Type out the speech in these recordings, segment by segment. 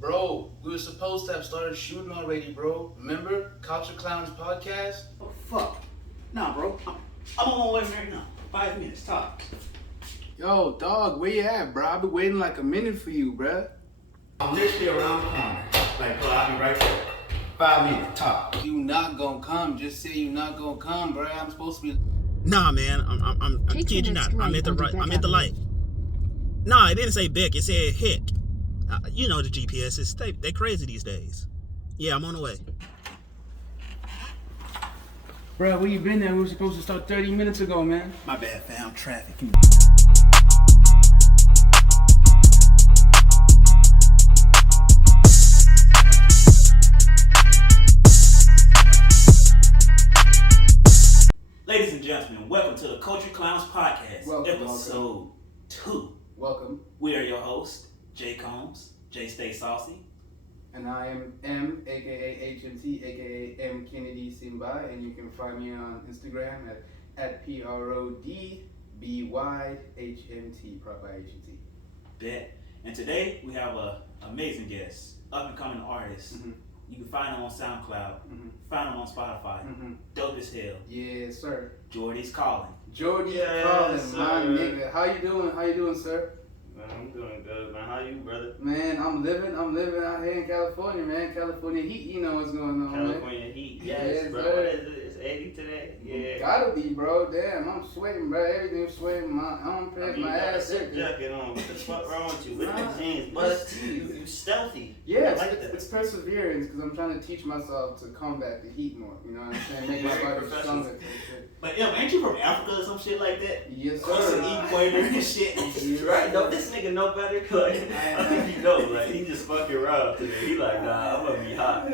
Bro, we were supposed to have started shooting already, bro. Remember? Culture Clowns podcast? Oh, fuck. Nah, bro. I'm on my way right now. 5 minutes, top. Yo, dog, where you at, bro? I've been waiting like a minute for you, bro. I'm literally around the corner. Like, bro, I'll be right there. 5 minutes, top. You not gonna come. Just say you not gonna come, bro. I'm supposed to be... Nah, man, I'm kid you not. I'm at the light. Nah, it didn't say Beck. It said Hick. You know the GPSs. They crazy these days. Yeah, I'm on the way. Bro, where you been there? We were supposed to start 30 minutes ago, man. My bad, fam. Traffic. Ladies and gentlemen, welcome to the Culture Clowns podcast, episode 2. Welcome. We are your hosts, Jay Combs, Jay Stay Saucy. And I am M, aka HMT, aka M Kennedy Simba, and you can find me on Instagram at PRODBYHMT, proper HMT. Bet. And today we have an amazing guest, up and coming artist. Mm-hmm. You can find him on SoundCloud, find him on Spotify. Dope as hell. Yes, sir. JordyCalling. JordyCalling, my nigga. How you doing? How you doing, sir? Man, I'm doing good, man. How you, brother? Man, I'm living out here in California, man. California heat, you know what's going on, California man. heat. Yes, Yes, bro. sir. What is it? It's 80 today? Yeah. Gotta be, bro. Damn, I'm sweating, bro. Everything's sweating. My armpits, my ass. You got a jacket on. What the fuck wrong with you? With the jeans, but you stealthy. Yeah, I like that. it's perseverance because I'm trying to teach myself to combat the heat more. You know what I'm saying? Make my body stronger. But yo, ain't you from Africa or some shit like that? Yes, Close to the sir. equator and shit. Right? No, this nigga know better. Like, I think he know. Like, he just fucking raw today. He like, nah, I'm gonna be hot.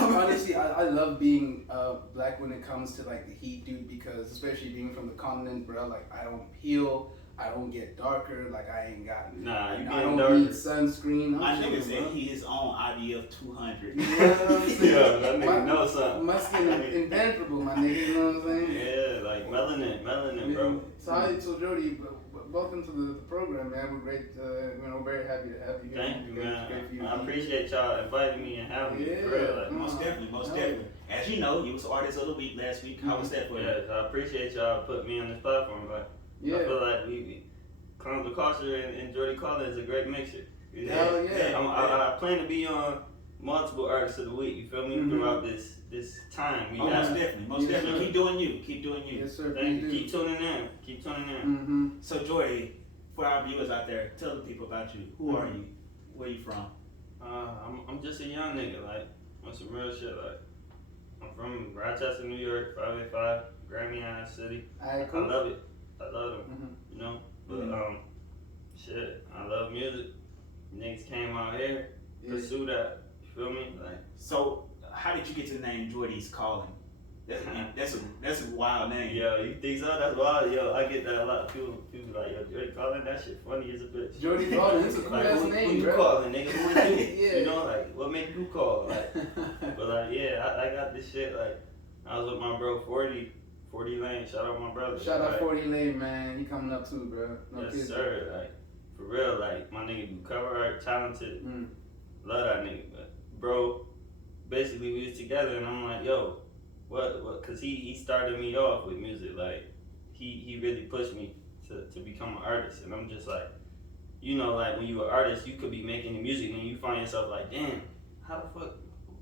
Honestly, I love being black when it comes to like the heat, dude, because especially being from the continent, bro, like I don't peel, I don't get darker, like I ain't got, Nah, you I getting don't need darker. sunscreen. My nigga said he is on IBF 200. You know what I'm saying? Yeah, that nigga know something. My skin is impenetrable, my nigga, you know what I'm saying? Yeah, like melanin, bro. So Jody, welcome to the program, man. We're great, we're very happy to have you here. Thank you, It's man. great for you to I be appreciate y'all inviting me and having me. For real. Like, Most definitely. As you know, you was artist of the week last week. How was that for you? yeah, I appreciate y'all putting me on this platform. Like, Yeah. I feel like we Clowns of Culture and JordyCalling is a great mixture. Hell yeah. I plan to be on multiple artists of the week. You feel me? Throughout this time we have. Most definitely. Keep doing you. Yes, sir. Thank you. Keep tuning in. So Jordy, for our viewers out there, tell the people about you. Who are you? Where you from? I'm just a young nigga. Like, on some real shit. Like, I'm from Rochester, New York, 585, Grammy Island City. Alright, cool. I love it. I love them. You know? But shit, I love music. Niggas came out here, pursue that. You feel me? Like, So, how did you get to the name Jordy's Calling? That's a wild name. yo, you think so? That's wild. Yo, I get that a lot. People like, yo, JordyCalling, that shit funny as a bitch. JordyCalling, it's a cool Like, ass who name, you bro. calling, nigga? Who is you? Yeah. You know, like, what made you call? Like, but like, yeah, I got this shit. Like, I was with my bro 40 Lane. Shout out my brother. Shout out like, 40 Lane, man. He coming up too, bro. No yes, kidding. sir. Like, for real, like, my nigga do cover art, talented. Love that nigga. But, bro, basically, we was together, and I'm like, yo, what? Cause he started me off with music. Like, he really pushed me to become an artist, and I'm just like, you know, like when you an artist, you could be making the music, and you find yourself like, damn, how the fuck?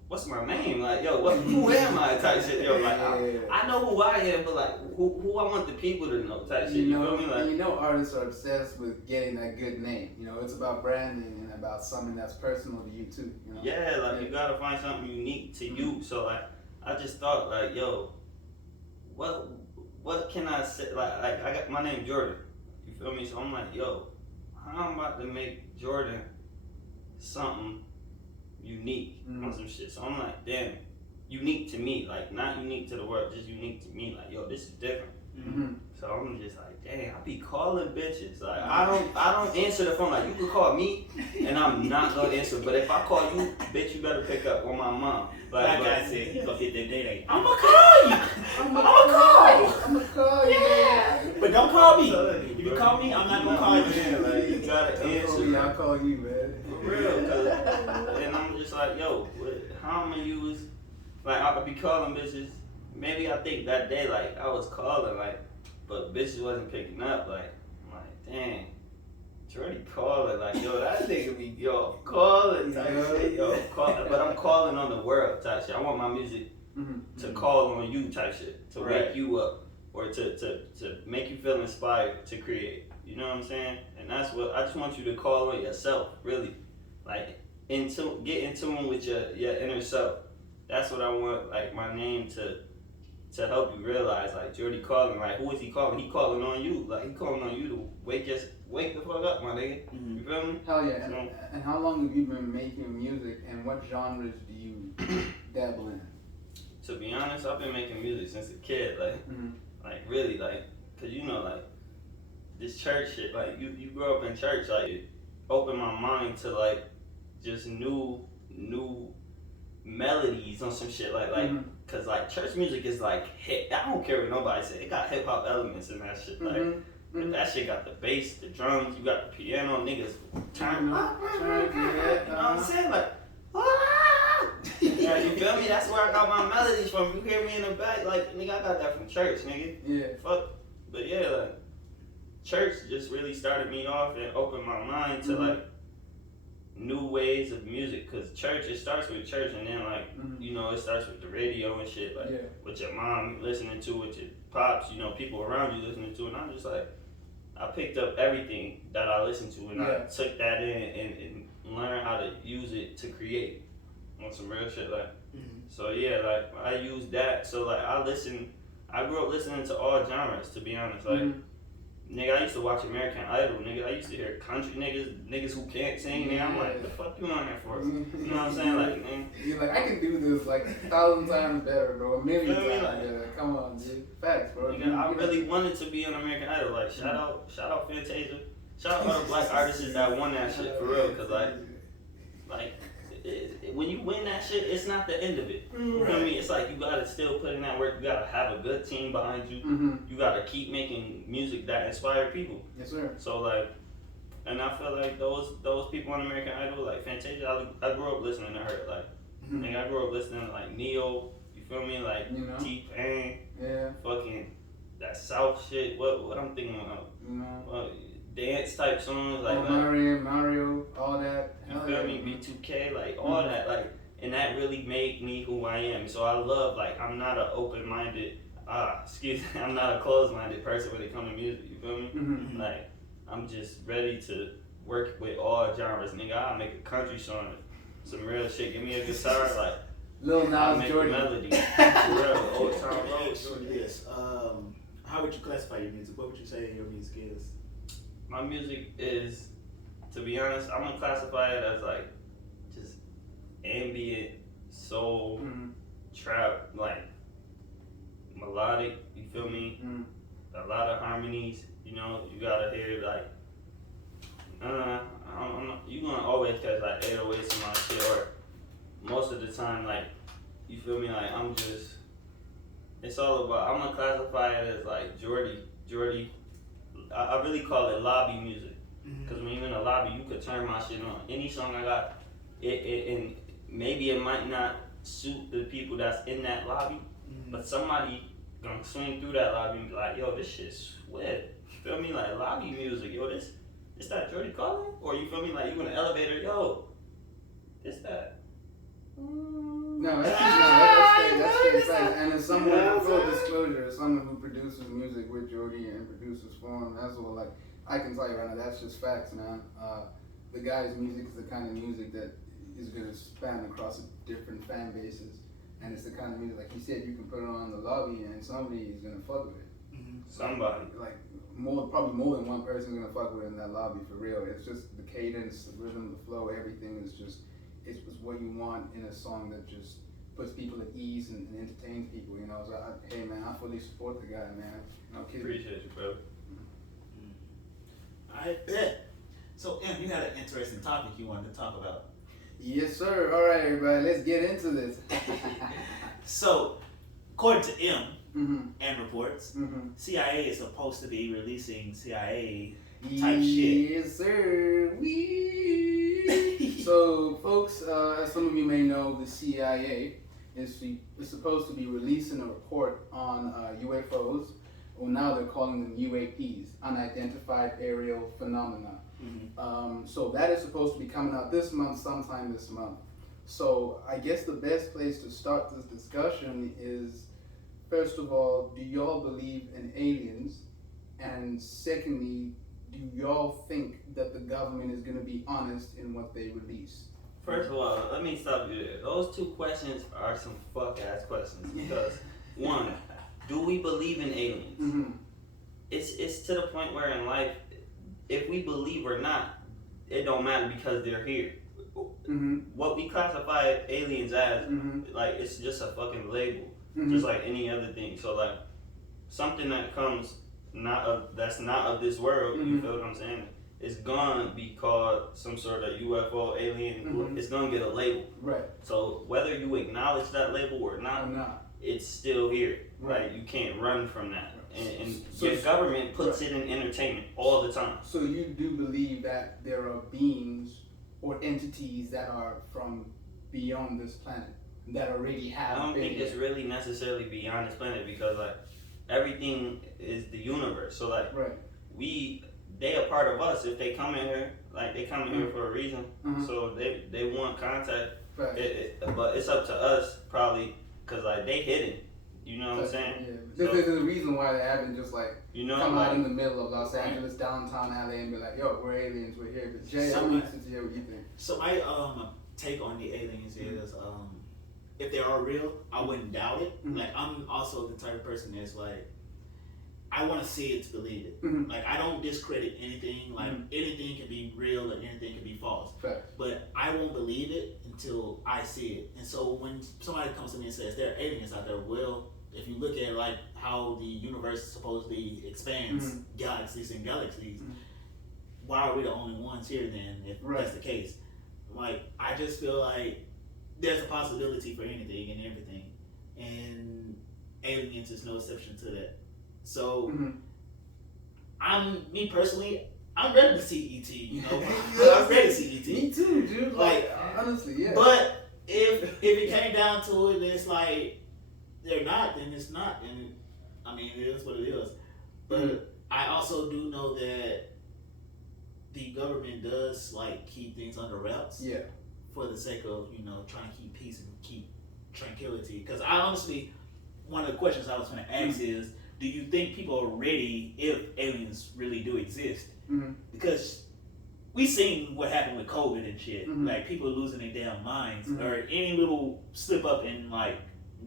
What's my name? Like, yo, who am I? Type shit. Yo, like, I know who I am, but like, who I want the people to know? Type shit. You feel me? Like, and you know, artists are obsessed with getting that good name. You know, it's about branding and about something that's personal to you too. You know? yeah, like you gotta find something unique to you. So like, I just thought like, yo, what can I say? Like I got my name Jordan. You feel me? So I'm like, yo, how I'm about to make Jordan something unique on some shit. So I'm like, damn, unique to me, like not unique to the world, just unique to me. Like, yo, this is different. So I'm just like, damn, I be calling bitches. Like I don't answer the phone. Like you can call me, and I'm not gonna answer. But if I call you, bitch, you better pick up on my mom. Like I said, he gonna hit that day. I'ma call you. I'ma call you. Yeah. But don't call me. If you call me, I'm not gonna call you. Man, like you gotta answer. I'll call you, man. For real, cause and just like, yo, how am I use? Like, I'll be calling bitches. Maybe I think that day, like, I was calling, like, but bitches wasn't picking up. Like, I'm like, dang, Jordy calling. Like, yo, that nigga be, yo, calling type shit. Yo, calling. But I'm calling on the world type shit. I want my music to call on you type shit. To wake you up. Or to make you feel inspired to create. You know what I'm saying? And that's what, I just want you to call on yourself, really. Like, get in tune with your inner self. That's what I want, like, my name to help you realize. Like, JordyCalling, like, who is he calling? He calling on you. Like, he calling on you to wake the fuck up, my nigga. You feel me? Hell yeah. And how long have you been making music, and what genres do you dabble in? To be honest, I've been making music since a kid. Like, like, really, like, cause you know, like, this church shit, like, you grew up in church, like, it opened my mind to, like, just new melodies on some shit, like, cause, like, church music is, like, hip. I don't care what nobody say, it got hip-hop elements in that shit, like, that shit got the bass, the drums, you got the piano, niggas turn up, you know what I'm saying, like, yeah, you feel me? That's where I got my melodies from. You hear me in the back, like, nigga, I got that from church, nigga. Yeah. Fuck. But yeah, like, church just really started me off and opened my mind to, like, new ways of music. Cause church, it starts with church, and then, like, you know, it starts with the radio and shit, like, with your mom listening to, with your pops, you know, people around you listening to, and I'm just like, I picked up everything that I listened to, and I took that in and learned how to use it to create. On some real shit, like, so yeah, like, I use that, so, like, I grew up listening to all genres, to be honest, like, nigga, I used to watch American Idol, nigga, I used to hear country niggas who can't sing, nigga, I'm like, the fuck you on here for? You know what I'm saying, like, man. You're like, I can do this, like, 1,000 times better, bro, a million times better, come on, dude, facts, bro. Nigga, I really wanted to be on American Idol, like, shout out Fantasia, shout out all the black artists that won that shit, for real, cause, like, when you win that shit, it's not the end of it. You know what I mean? It's like you gotta still put in that work. You gotta have a good team behind you. You gotta keep making music that inspire people. Yes, sir. So, like, and I feel like those people on American Idol, like Fantasia, I grew up listening to her. Like, nigga, I grew up listening to, like, Neo. You feel me? Like, T-Pain. Yeah. Fucking that South shit. What I'm thinking of. Dance type songs, like, Mario, all that. You feel me? B2K, like, all that, like, and that really made me who I am. So I love, like, I'm not an open-minded, I'm not a closed-minded person when it comes to music, you feel me? Like, I'm just ready to work with all genres. Nigga, I'll make a country song, some real shit. Give me a guitar, like, Lil Nas, I'll make Jordy. a melody. For real, old time road. Yes. How would you classify your music? What would you say your music is? My music is, to be honest, I'm gonna classify it as, like, just ambient, soul, trap, like, melodic, you feel me? A lot of harmonies, you know, you gotta hear, like, you gonna always catch, like, 808s in my shit, or most of the time, like, you feel me? Like, it's all about, I'm gonna classify it as, like, Jordy. I really call it lobby music, because when you're in a lobby, you could turn my shit on. Any song I got, and maybe it might not suit the people that's in that lobby, but somebody gonna swing through that lobby and be like, yo, this shit's sweat. Feel me? Like, lobby music, yo, this that JordyCalling? Or you feel me? Like, you in an elevator, yo, it's that. No, that's straight facts. And as someone, full disclosure, as someone who produces music with Jordy and produces for him as well, like, I can tell you right now, that's just facts, man. The guy's music is the kind of music that is going to span across different fan bases. And it's the kind of music, like he said, you can put it on in the lobby and somebody is going to fuck with it. Somebody. Like, probably more than one person is going to fuck with it in that lobby, for real. It's just the cadence, the rhythm, the flow, everything is just, it's what you want in a song that just puts people at ease and entertains people, you know. So, hey, man, I fully support the guy, man. No kidding. Appreciate you, bro. I bet. So, Em, you had an interesting topic you wanted to talk about. Yes, sir. All right, everybody, let's get into this. So, according to M and reports, CIA is supposed to be releasing CIA type shit. Yes, sir. So, folks, as some of you may know, the CIA is supposed to be releasing a report on UFOs. Well, now they're calling them UAPs, unidentified aerial phenomena. So that is supposed to be coming out this month, sometime this month. So I guess the best place to start this discussion is, first of all, do y'all believe in aliens? And secondly, do y'all think that the government is going to be honest in what they release? First of all, let me stop you there. Those two questions are some fuck-ass questions. Because, one, do we believe in aliens? It's to the point where in life, if we believe or not, it don't matter because they're here. What we classify aliens as, like, it's just a fucking label. Just like any other thing. So, like, something that comes that's not of this world, you feel what I'm saying? It's gonna be called some sort of UFO alien. It's gonna get a label. Right. So whether you acknowledge that label or not, it's still here. Right. You can't run from that. And so your government puts it in entertainment all the time. So you do believe that there are beings or entities that are from beyond this planet that already have. I don't think it's really necessarily beyond this planet because like everything is the universe. So like they are part of us. If they come in here, like they come in here for a reason. So they want contact. But it's up to us probably because like they hidden. You know what I'm saying? Yeah. There's a reason why they haven't just like come like, out in the middle of Los Angeles, downtown LA, and be like, "Yo, we're aliens, we're here." But Jay, I'm interested to hear what you think. So my take on the aliens is if they are real, I wouldn't doubt it. Like I'm also the type of person that's like, I want to see it to believe it. Like I don't discredit anything. Like anything can be real and anything can be false. But I won't believe it until I see it. And so when somebody comes to me and says there are aliens out there, well, if you look at like how the universe supposedly expands galaxies and galaxies, why are we the only ones here then? If that's the case, like I just feel like there's a possibility for anything and everything, and aliens is no exception to that. So, I'm ready to see ET, you know. I'm ready to see ET. Me too, dude. Like honestly, yeah. But if it came down to it, and it's like they're not, then it's not. And I mean, it is what it is. But I also do know that the government does like keep things under wraps. Yeah. For the sake of trying to keep peace and keep tranquility. Because I honestly, one of the questions I was going to ask is, do you think people are ready if aliens really do exist? Because we seen what happened with COVID and shit. Like people losing their damn minds, or any little slip up in like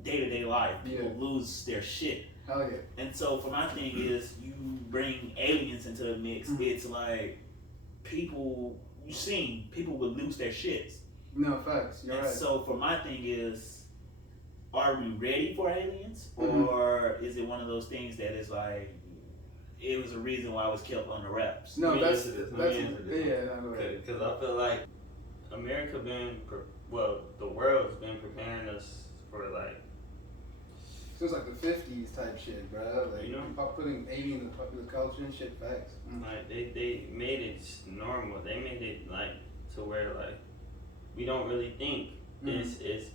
day-to-day life, people lose their shit. Hell yeah. And so for my thing is, you bring aliens into the mix, it's like people would lose their shits. No, facts. You're right. So for my thing is, are we ready for aliens, or is it one of those things that is like it was a reason why I was kept on the wraps? No, because I feel like America the world's been preparing us for like since like the 50s type shit, bro. Like putting aliens in popular culture and shit. Facts. Like they made it normal. They made it like to where like we don't really think it's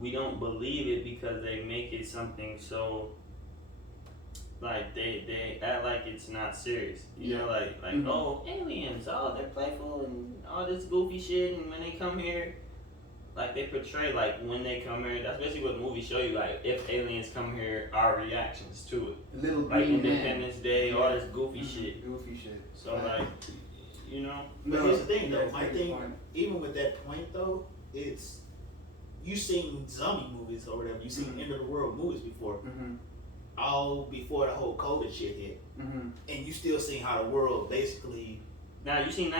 we don't believe it because they make it something so like they act like it's not serious. You know, like oh, aliens, oh, they're playful and all this goofy shit, and when they come here, like they portray like when they come here, that's basically what the movies show you, like if aliens come here, our reactions to it. Little like Independence Day, all this goofy shit. So like But here's the thing though, my thing, even with that point though, it's you seen zombie movies or whatever, you seen end of the world movies before, all before the whole COVID shit hit, and you still seen how the world basically. Now you seen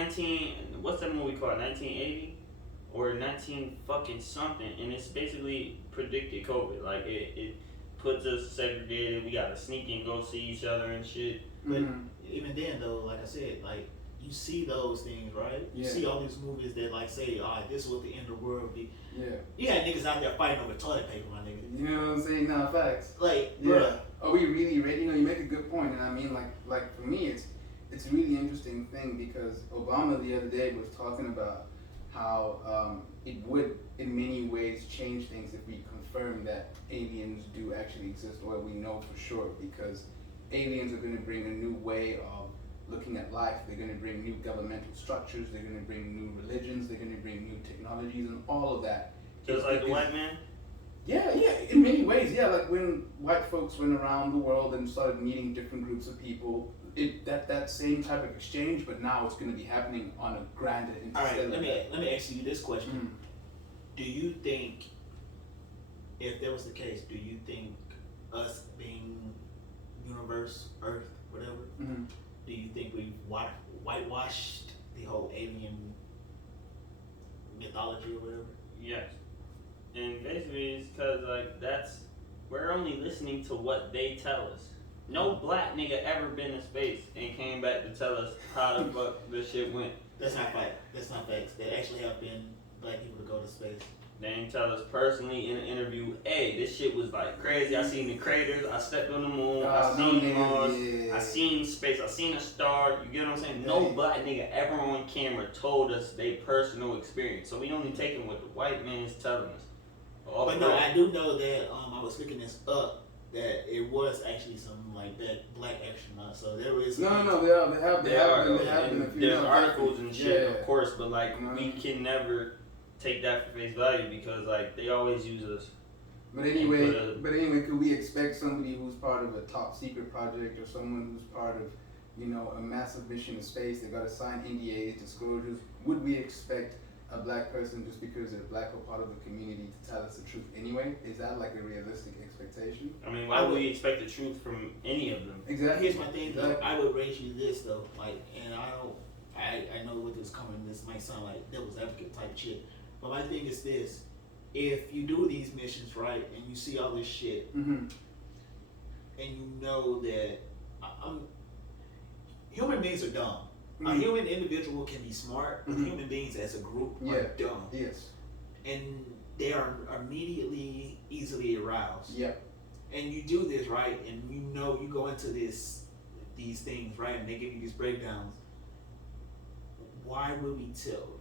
what's that movie called, 1980 or 19 fucking something, and it's basically predicted COVID. Like it puts us segregated. We gotta sneak and go see each other and shit. But even then though, like I said, like. You see those things, right? You see all these movies that like say, all right, this is what the end of the world be. Yeah. You got niggas out there fighting over toilet paper, my nigga. You know what I'm saying? No, facts. Like, bruh. Are we really ready? You make a good point, and I mean, like for me, it's a really interesting thing because Obama the other day was talking about how it would, in many ways, change things if we confirm that aliens do actually exist, or we know for sure, because aliens are going to bring a new way of looking at life. They're going to bring new governmental structures. They're going to bring new religions. They're going to bring new technologies and all of that. Just like the white man? Yeah, in many ways, yeah. Like when white folks went around the world and started meeting different groups of people, that same type of exchange, but now it's going to be happening on a grander interstellar. All right, let me ask you this question. Do you think, if that was the case, do you think us being universe, Earth, whatever, do you think we've whitewashed the whole alien mythology or whatever? Yes. And basically it's because we're only listening to what they tell us. No black nigga ever been to space and came back to tell us how the fuck this shit went. That's not facts. There actually have been black people to go to space. They ain't tell us personally in an interview, hey, this shit was like crazy. I seen the craters, I stepped on the moon, I seen Mars, I seen space, I seen a star. You get what I'm saying? No black nigga ever on camera told us their personal experience. So we only taking what the white man is telling us. But no, I do know that I was looking this up, that it was actually some like that black astronauts. So there is. No, they have been a few. There's articles and shit, of course, but like we can never take that for face value because like they always use us. But anyway, could we expect somebody who's part of a top secret project, or someone who's part of, a massive mission in space, they got to sign NDAs, disclosures? Would we expect a black person, just because they're black or part of the community, to tell us the truth anyway? Is that like a realistic expectation? I mean, why would we expect the truth from any of them? Exactly. Here's my thing, though. I would raise you this though, like, and I know what is coming. This might sound like devil's advocate type shit, but my thing is this: if you do these missions right, and you see all this shit, and you know that human beings are dumb. A human individual can be smart, but human beings as a group are dumb. Yes. And they are immediately easily aroused. Yeah. And you do this, right? And you go into these things, right? And they give you these breakdowns. Why would we tell?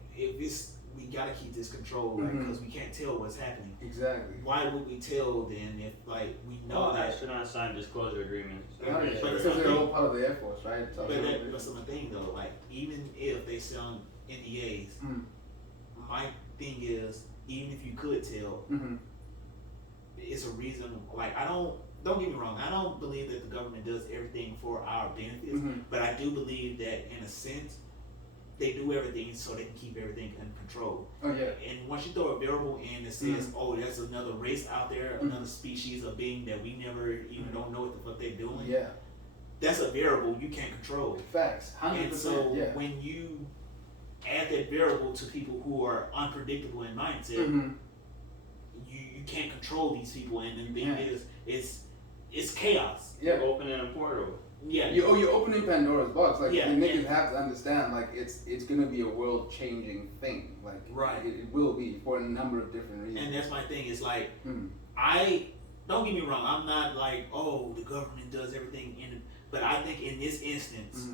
We gotta keep this control, right? Because we can't tell what's happening. Exactly. Why would we tell then if we know that? I should not sign disclosure agreements. But because they're all part of the Air Force, right? But that's my thing though. Like even if they sell NDAs, my thing is even if you could tell, it's a reason. Like don't get me wrong. I don't believe that the government does everything for our benefits, but I do believe that in a sense they do everything so they can keep everything in control. Oh yeah. And once you throw a variable in that says, oh, there's another race out there, another species of being that we never even don't know what the fuck they're doing. Yeah. That's a variable you can't control. Facts. 100%. And so when you add that variable to people who are unpredictable in mindset, you can't control these people. And the thing is, it's chaos. Yeah. You're opening a portal. Yeah. You're opening Pandora's box. Like niggas have to understand, like it's gonna be a world changing thing. Like it will be for a number of different reasons. And that's my thing. Is like I don't get me wrong. I'm not like, oh, the government does everything but I think in this instance,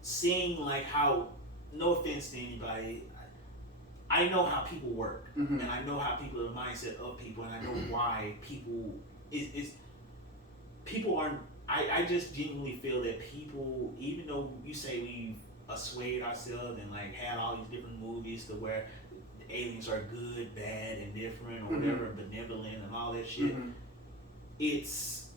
seeing like how, no offense to anybody, I know how people work, and I know how people, the mindset of people, and I know why people people aren't. I just genuinely feel that people, even though you say we've assuaged ourselves and like had all these different movies to where the aliens are good, bad, and different, or whatever, benevolent, and all that shit, it's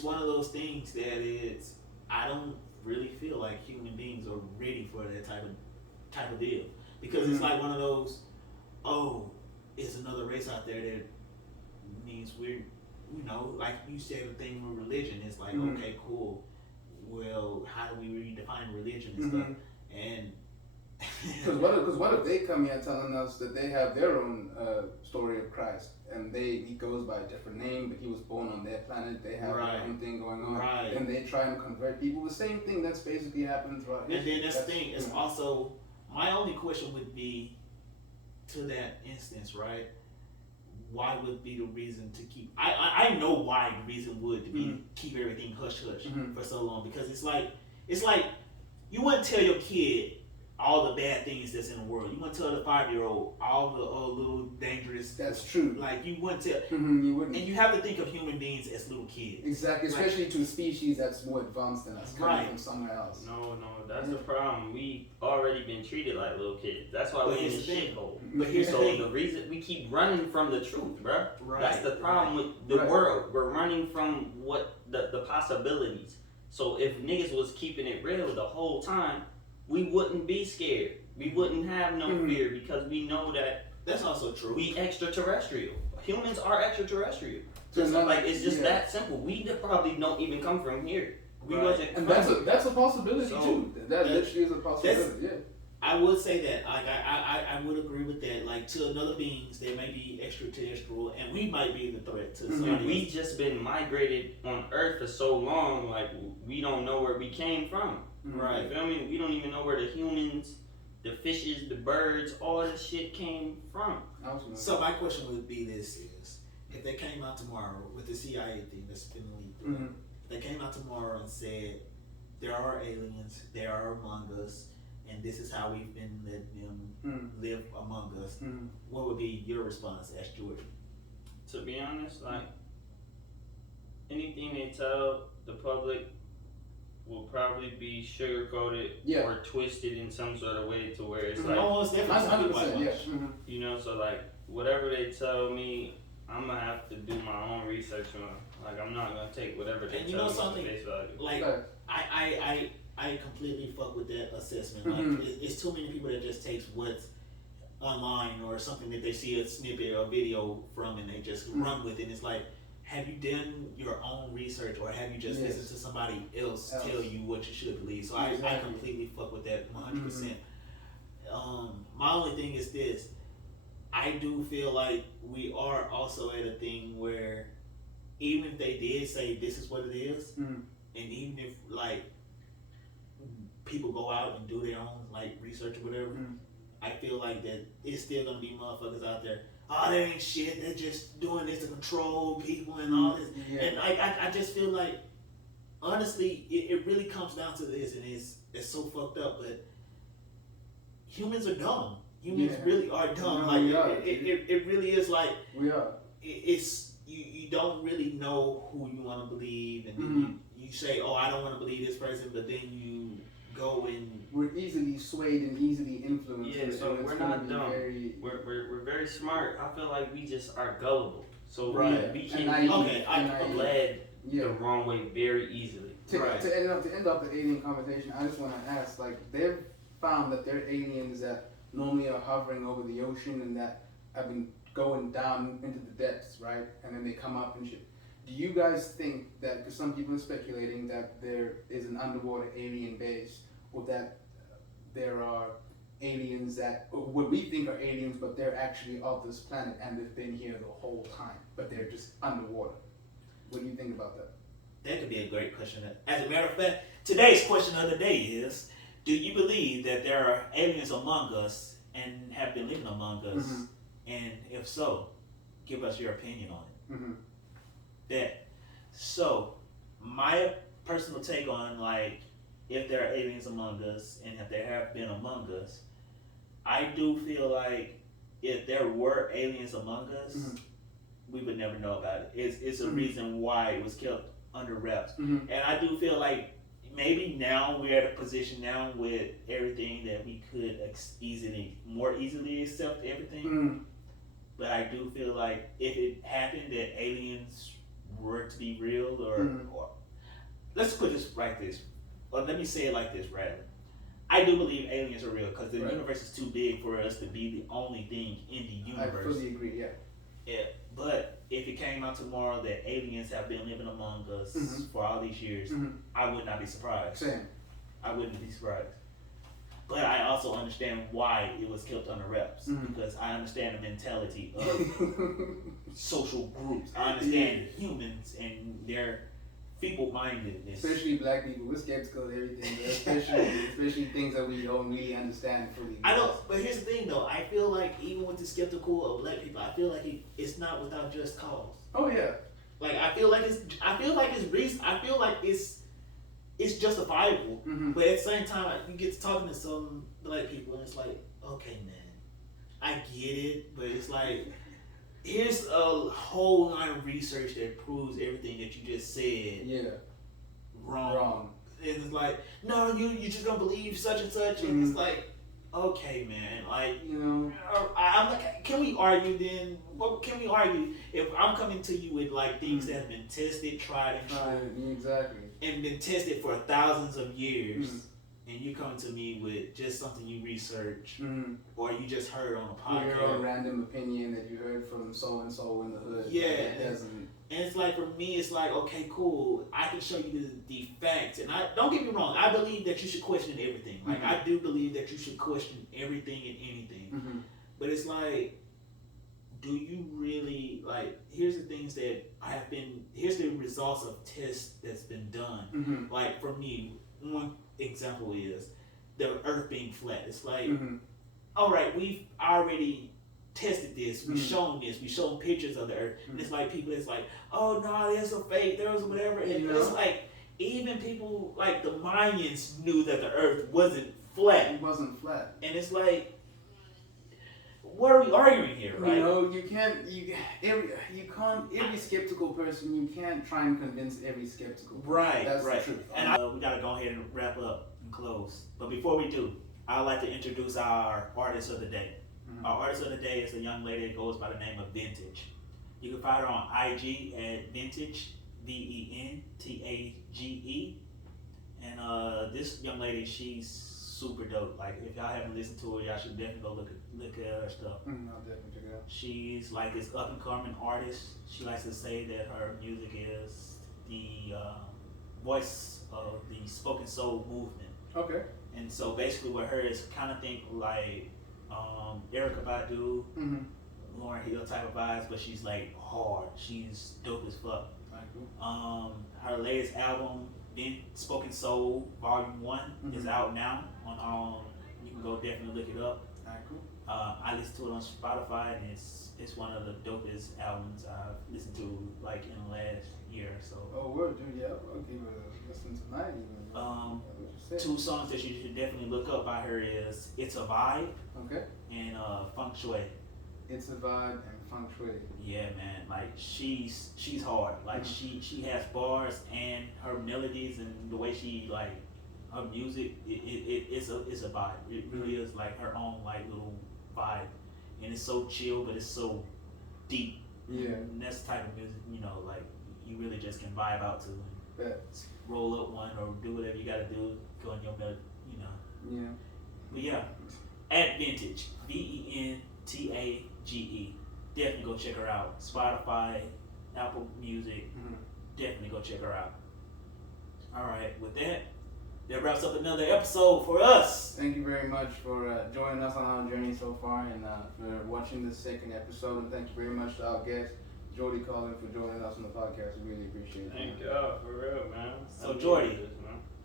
one of those things that I don't really feel like human beings are ready for that type of deal, because it's like one of those, oh, it's another race out there that means we're, like you said, the thing with religion, it's like, okay, cool, well, how do we redefine religion and stuff? And because what if they come here telling us that they have their own story of Christ, and he goes by a different name, but he was born on their planet, they have their own thing going on, and they try and convert people, the same thing that's basically happened throughout history. And then that's the thing, it's also, my only question would be, to that instance, right, why would be the reason to keep, I know why the reason would be keep everything hush hush for so long, because it's like you wouldn't tell your kid, all the bad things that's in the world. You wouldn't tell the 5-year-old all the little dangerous. That's true. Like you wouldn't tell. You wouldn't. And you have to think of human beings as little kids. Exactly, especially to a species that's more advanced than us, coming from somewhere else. No, that's the problem. We already been treated like little kids. That's why we're in this shithole. But here's the reason we keep running from the truth, bro. Right. That's the problem with the world. We're running from what the possibilities. So if niggas was keeping it real the whole time, we wouldn't be scared. We wouldn't have no fear because we know that that's also true. We extraterrestrial. Humans are extraterrestrial. So It's just that simple. We probably don't even come from here. We wasn't. And that's a possibility too. That literally is a possibility. Yeah. I would say that. Like I would agree with that. Like to another beings, they may be extraterrestrial, and we might be the threat to. We just been migrated on Earth for so long. Like we don't know where we came from. Right. You feel me? We don't even know where the humans, the fishes, the birds, all this shit came from. So my question would be this is, if they came out tomorrow with the CIA thing that's been leaked, if they came out tomorrow and said, there are aliens, they are among us, and this is how we've been letting them live among us, what would be your response as Jordy? To be honest, like, anything they tell the public will probably be sugar-coated or twisted in some sort of way to where it's like... Almost definitely. You know, so like, whatever they tell me, I'm going to have to do my own research on. Like, I'm not going to take whatever they tell me to face value. Like, I completely fuck with that assessment. Like, it's too many people that just takes what's online or something that they see a snippet or a video from and they just run with it. And it's like, have you done your own research or have you just listened to somebody else tell you what you should believe? So I completely fuck with that 100%. My only thing is this. I do feel like we are also at a thing where even if they did say this is what it is, and even if like people go out and do their own like research or whatever, I feel like that it's still gonna be motherfuckers out there. Oh, they ain't shit. They're just doing this to control people and all this. And I just feel like, honestly, it really comes down to this, and it's so fucked up. But humans are dumb. Humans really are dumb. It really is like we are. It's you don't really know who you want to believe, and then you say, oh, I don't want to believe this person, but then you go and we're easily swayed and easily influenced. Yeah, so we're not dumb. We're very smart. I feel like we just are gullible. So we can be led the wrong way very easily. To end up the alien conversation, I just want to ask, like, they've found that there are aliens that normally are hovering over the ocean and that have been going down into the depths, right? And then they come up and shit. Do you guys think that, because some people are speculating that there is an underwater alien base, or that there are aliens that, or what we think are aliens, but they're actually of this planet and they've been here the whole time, but they're just underwater? What do you think about that? That could be a great question. As a matter of fact, today's question of the day is, do you believe that there are aliens among us and have been living among us? And if so, give us your opinion on it. That. So, my personal take on, like, if there are aliens among us and if there have been among us, I do feel like if there were aliens among us, we would never know about it. It's a reason why it was kept under wraps. And I do feel like maybe now we're at a position now with everything that we could more easily accept everything. But I do feel like if it happened that aliens were to be real, or let's put this like this, or let me say it like this, rather. I do believe aliens are real because the universe is too big for us to be the only thing in the universe. I fully agree, But if it came out tomorrow that aliens have been living among us for all these years, I would not be surprised. Same. I wouldn't be surprised. But I also understand why it was kept under wraps, because I understand the mentality of social groups. I understand humans and their feeble-mindedness. Especially black people, we're skeptical of everything, but especially things that we don't really understand fully. I know, but here's the thing though. I feel like even with the skeptical of black people, I feel like it's not without just cause. Oh yeah. Like I feel like it's it's justifiable. But at the same time, you get to talking to some black people, and it's like, okay, man, I get it, but it's like, here's a whole line of research that proves everything that you just said wrong. And it's like, no, you just don't believe such and such, and it's like, okay, man, like, I'm like, can we argue then? What can we argue if I'm coming to you with like things that have been tested, tried, and true, exactly, and been tested for thousands of years, and you come to me with just something you research or you just heard on a podcast, or a random opinion that you heard from so and so in the hood. And it's like, for me, it's like, okay, cool, I can show you the facts. And don't get me wrong, I believe that you should question everything. Like, I do believe that you should question everything and anything. But it's like, do you really, like, here's the things that here's the results of tests that's been done. Like, for me, one example is the earth being flat. It's like, all right, we've already tested this, we've shown pictures of the earth, and it's like people, it's like, oh no, there's a fake, there's whatever, and it's like, even people like the Mayans knew that the earth wasn't flat. It wasn't flat. And it's like, what are we arguing here, right? Every skeptical person, you can't try and convince every skeptical person. Right, That's right. the truth. And we gotta go ahead and wrap up and close. But before we do, I'd like to introduce our artist of the day. Our artist of the day is a young lady that goes by the name of Vintage. You can find her on IG at Vintage, VENTAGE. And this young lady, she's super dope. Like, if y'all haven't listened to her, y'all should definitely go look at her stuff. I'll definitely check it out. She's like this up and coming artist. She likes to say that her music is the voice of the spoken soul movement. Okay. And so basically with her is kind of think like Erykah Badu, Lauryn Hill type of vibes, but she's like hard. She's dope as fuck. Her latest album, Spoken Soul Volume 1, is out now on you can go definitely look it up. I listened to it on Spotify, and it's one of the dopest albums I've listened to like in the last year or so. Oh, word, dude, yeah, I'll give it a listen tonight even. Two songs that you should definitely look up by her is It's a Vibe, and Feng Shui. It's a Vibe and Feng Shui. Yeah, man, like she's hard. Like she has bars, and her melodies and the way she like her music, it's a vibe. It really is like her own like little vibe, and it's so chill, but it's so deep. Yeah, and that's the type of music, like you really just can vibe out to. Roll up one or do whatever you gotta do. Go on your melody, Yeah. But yeah, at Vintage, VENTAGE. Definitely go check her out. Spotify, Apple Music. Definitely go check her out. All right, with that wraps up another episode for us. Thank you very much for joining us on our journey so far, and for watching this second episode. And thank you very much to our guest, JordyCalling, for joining us on the podcast. We really appreciate it. Thank y'all, for real, man. So Jordy,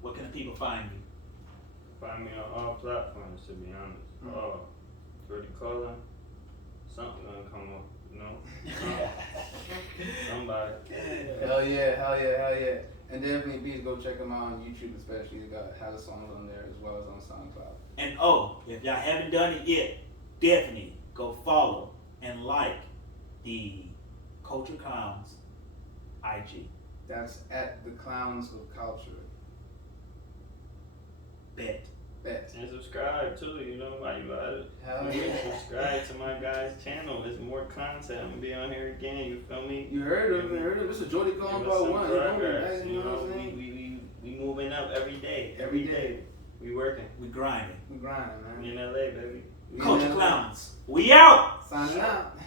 where can the people find you? Find me on all platforms, to be honest. JordyCalling. Something gonna come up, somebody. Hell yeah. And definitely please go check them out on YouTube, especially. They have the songs on there as well as on SoundCloud. And if y'all haven't done it yet, definitely go follow and like the Culture Clowns IG. That's at the Clowns of Culture. Bet. And subscribe too, while you at it. Hell yeah. Subscribe to my guy's channel. There's more content. I'm gonna be on here again, you feel me? You heard him. This is JordyCalling Part 1. You know what I'm saying? We moving up every day. Every day. We working. We grinding. We grinding, man. We in LA, baby. Culture Clowns. We out! Signing out.